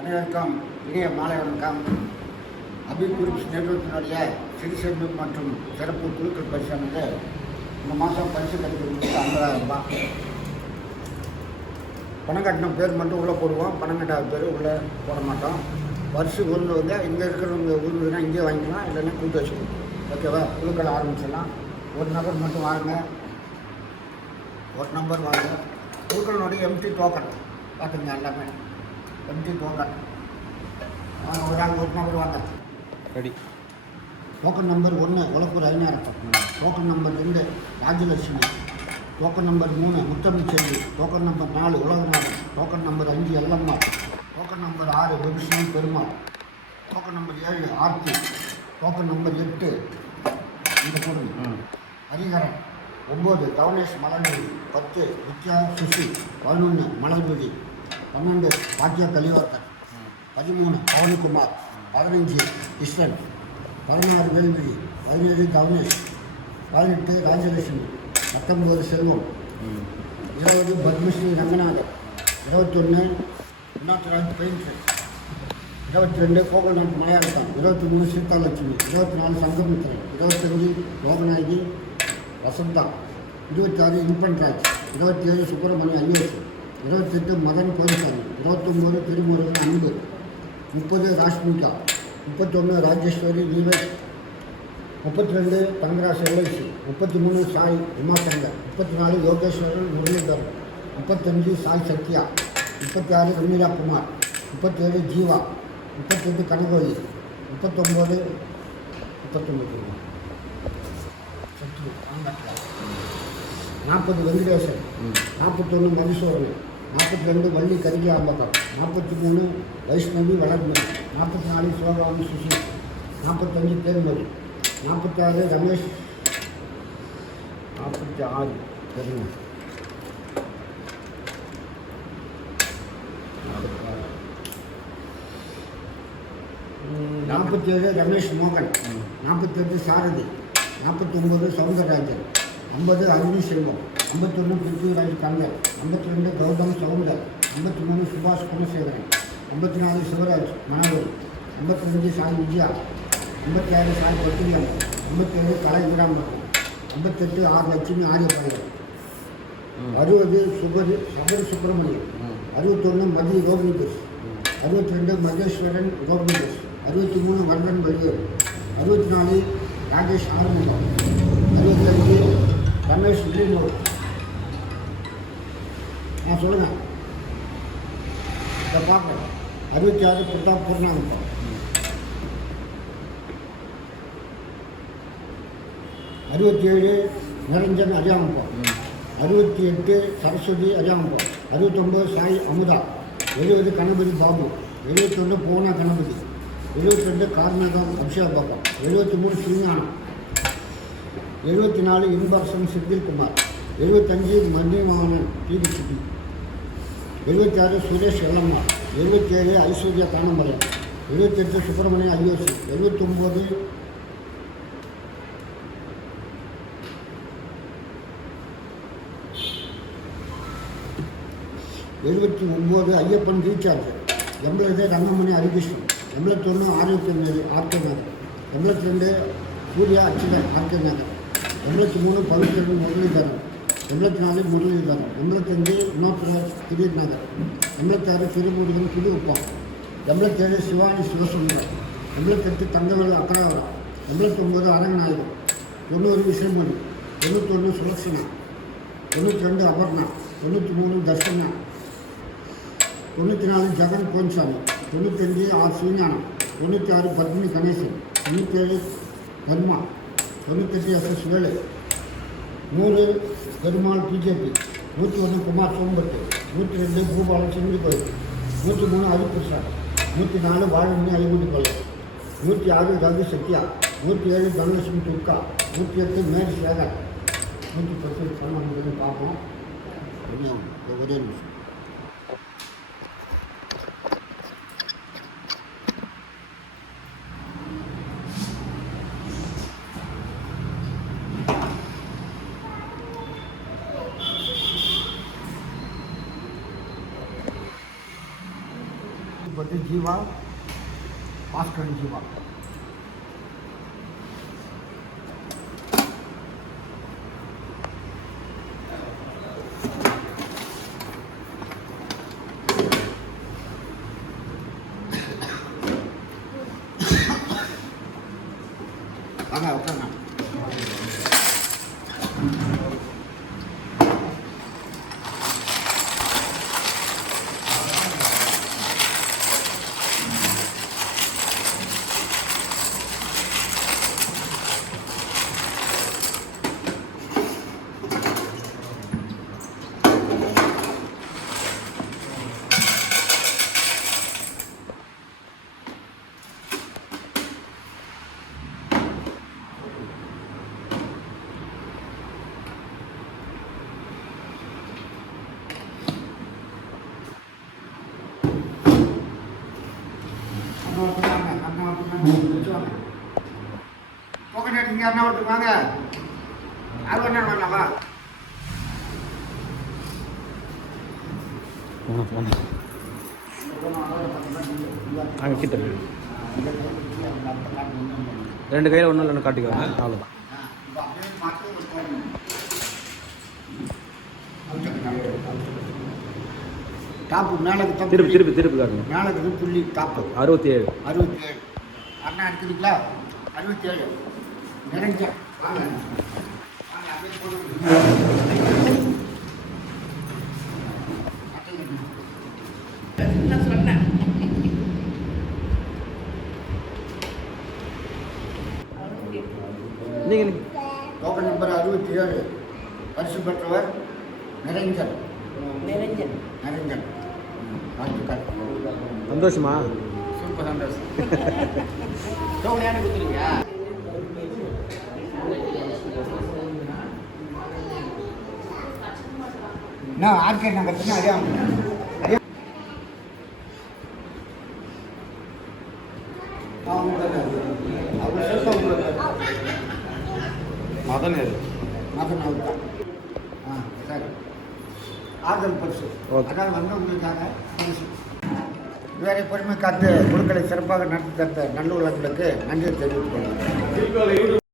அனைவருக்கும் இனிய மாலை வணக்கம். அபி குரூப்ஸ் நிறுவனத்தினுடைய சிறுசேமிப்பு மற்றும் சிறப்பு குழுக்கள் பரிசானது இந்த மாதம் பரிசு கிடைக்கிறது 50,000 ரூபாய். பணம் கட்டின பேர் மட்டும் உள்ளே போடுவோம், பணம் கட்டாத பேர் உள்ளே போட மாட்டோம். பரிசு ஊர்ந்தவங்க இங்கே இருக்கிறவங்க ஊர்வதுனா இங்கே வாங்கிக்கலாம், இல்லைன்னா கூட்டு வச்சுக்கணும். ஓகேவா? குழுக்கள் ஆரம்பிச்சிடலாம். ஒரு நபர் மட்டும் வாங்க, ஒரு நம்பர் வாங்க. குழுக்களினுடைய எம்டி டோக்கன் பார்த்துங்க, எல்லாமே எம்டி டோக்கன். ஒரு ஆள் ஒரு நம்பர் வாங்க. ரெடி. டோக்கன் நம்பர் 1 உழப்பூர் ஐநாயிரம். Token number 2 Rajalakshmi. Token number 3 Muthamizhselvi. Token number 4 Ulaganathan. Token number 5 Yellamma. Token number 6 Vibhishanan Perumal. Token number 7 Aarthi. Token number 8 இந்த பொருள் ஹரிஹரன். 9 கவுனேஷ் மலர்விழி. 10 வித்யா சுசி. 11 மலர்விழி. 12 பாக்கியா கலிவார்த்தன். 13 பவன்குமார். 15 கிருஷ்ணன். 16 வேல்விழி. 17 கவுனேஷ். 18 ராஜலட்சுமி. 19 செல்வம். 20 பத்மஸ்ரீ ரங்கநாதன். 21 விநாத்ராஜ் பெயின்ட்ரு. 22 கோகுல்நாத் மலையாளத்தான். 23 சீதாலட்சுமி. 24 சங்கமித்ரன். 25 லோகநாயகி வசந்தா. 26 இன்பன்ராஜ். 27 சுப்பிரமணிய ஐயேஷ். 28 மதன் கோவிசாமி. 29 திருமுருகன் அன்பு. 30 ராஷ்மிகா. 31 ராஜேஸ்வரி நீவேஷ். 32 தங்கராஜ் எல்ஐசி. 33 சாய் உமாசங்கர். 34 யோகேஸ்வரன் முரளிதரன். 35 சாய் சத்யா. 36 ரமீரா குமார். 37 ஜீவா. 38 கனகோயி. 39 சத்ரு ஆங்கட்லா. 40 வெங்கடேசன். 41 மதுசூரன். 42 வள்ளி கரிகாம்பகம். 43 வைஷ்ணவி வளர்மதி. 44 சிவகாமி சுசி. 45 தேன்மொழி. 46 ரமேஷ். 46 பெருமாள். 47 ரமேஷ் மோகன். 48 சாரதி. 49 சவுந்தரராஜன். 50 அருணி செல்வம். 51 பிருத்திவிராஜ் கண்ணர். 52 கௌதம் சவுந்தர். 53 சுபாஷ் குணசேகரன். 54 சிவராஜ் மணவர். 55 சாய் விஜயா. 56 சாய் பத்திரியம். 57 கலை வீராம்பரம். 58 ஆர் லட்சுமி ஆரியபாளையம். 60 சபரி சுப்பிரமணியம். 61 மதி ரோகிணிபேஷ். 62 மகேஸ்வரன் ரோகிணிபேஷ். 63 வர்ணன் வலியூர். 64 ராகேஷ் ஆறுமுகம். 65 ரமேஷ் வில்லிமூர். சொல்லுங்கள், இதை பார்க்குறேன். 66 பிரதாப் பூர்ணாங்கப்பா. 67 நிரஞ்சன் அரியாமப்பா. 68 சரஸ்வதி அரியாமப்பா. 69 சாய் அமுதா. 70 கணபதி பாபு. 71 பூனா கணபதி. 72 கார்மேகம் அபிஷேக் பாபா. 73 ஸ்ரீஞானம். 74 இன்பரசன் செந்தில்குமார். 75 மணிவாணன் டிவிசிட்டி. 76 சுரேஷ் எல்லம்மா. 77 ஐஸ்வர்யா காணமலையம். 78 சுப்பிரமணிய ஐயோசி. 79 ஐயப்பன் ரீசார்ஜ். 80 ரங்கமணி ஹரிகிருஷ்ணன். 81 ஆரோக்கியம் ஆர்கே நகர். 82 சூர்யா அச்சுதன் ஆர்கே நகர். 83 பவித்ரன் முரளிதரன். 84 முரளிதரன். 85 வினோத்ராஜ் திடீர் நகர். 86 திருமுருகன் புதுகுப்பம். 87 சிவானி சிவசுந்தரம். 88 தங்கவேலு அக்கராவரம். 89 அரங்கநாயகம். 90 விசைமணி. 91 சுலக்ஷனா. 92 அபர்ணா. 93 தர்ஷனா. 94 ஜெகன் கோன்சாமி. 95 ஆர் ஸ்ரீஞானம். 96 பத்மினி கணேசன். 97 கர்மா. 98 எஸ் வேலு. 100 பெருமாள் பிஜேபி. 101 குமார் சோம்பட்டு. 102 பூபாலன் செங்கி கோயில். 103 ஹரிபிரசாத். 104 வாழமணி ஐகுடிப்பள்ளி. 106 ரவி சத்யா. 107 தனலட்சுமி துர்கா. 108 மேரி சேகர். 110 பணம் பார்ப்போம். ஒரே நிமிஷம். வந்து ஜீவா, பாஸ்கரன் ஜீவா. வாங்க உட்காங்க. போக்கெட் அண்ணா ஒருத்தர் வாங்க. அது என்ன வரலாமா? அங்கே கிட்ட 2 கையில் ஒன்றும் இல்லைன்னு காட்டிக்குவாங்க. அவ்வளோதான். டாப்பு மேலே திருப்பி காட்டுங்க. மேலே இருக்குது புள்ளி டாப்பு 67. அண்ணா எடுத்துக்கிங்களா? 67 நிறைஞ்ச வாங்க. அப்படியே சொன்னேன். நீங்கள் டோக்கன் நம்பர் 67 பரிசு பெற்றவர் நிரஞ்சன். வாழ்த்துக்கள். சந்தோஷமா? சூப்பர் சந்தோஷம். டோக்கன் கொடுத்துருக்கியா? என்ன ஆர்கே நகரத்துக்கு அதே மதன் மதன் அவர் தான். சரி, ஆறுதல் பரிசு. அதனால் வந்தவங்களுக்காக பரிசு. வேறு பொறுமை காத்து குழுக்களை சிறப்பாக நடத்தி தந்த நல்லுள்ளங்களுக்கு நன்றி தெரிவித்துக் கொள்கிறேன்.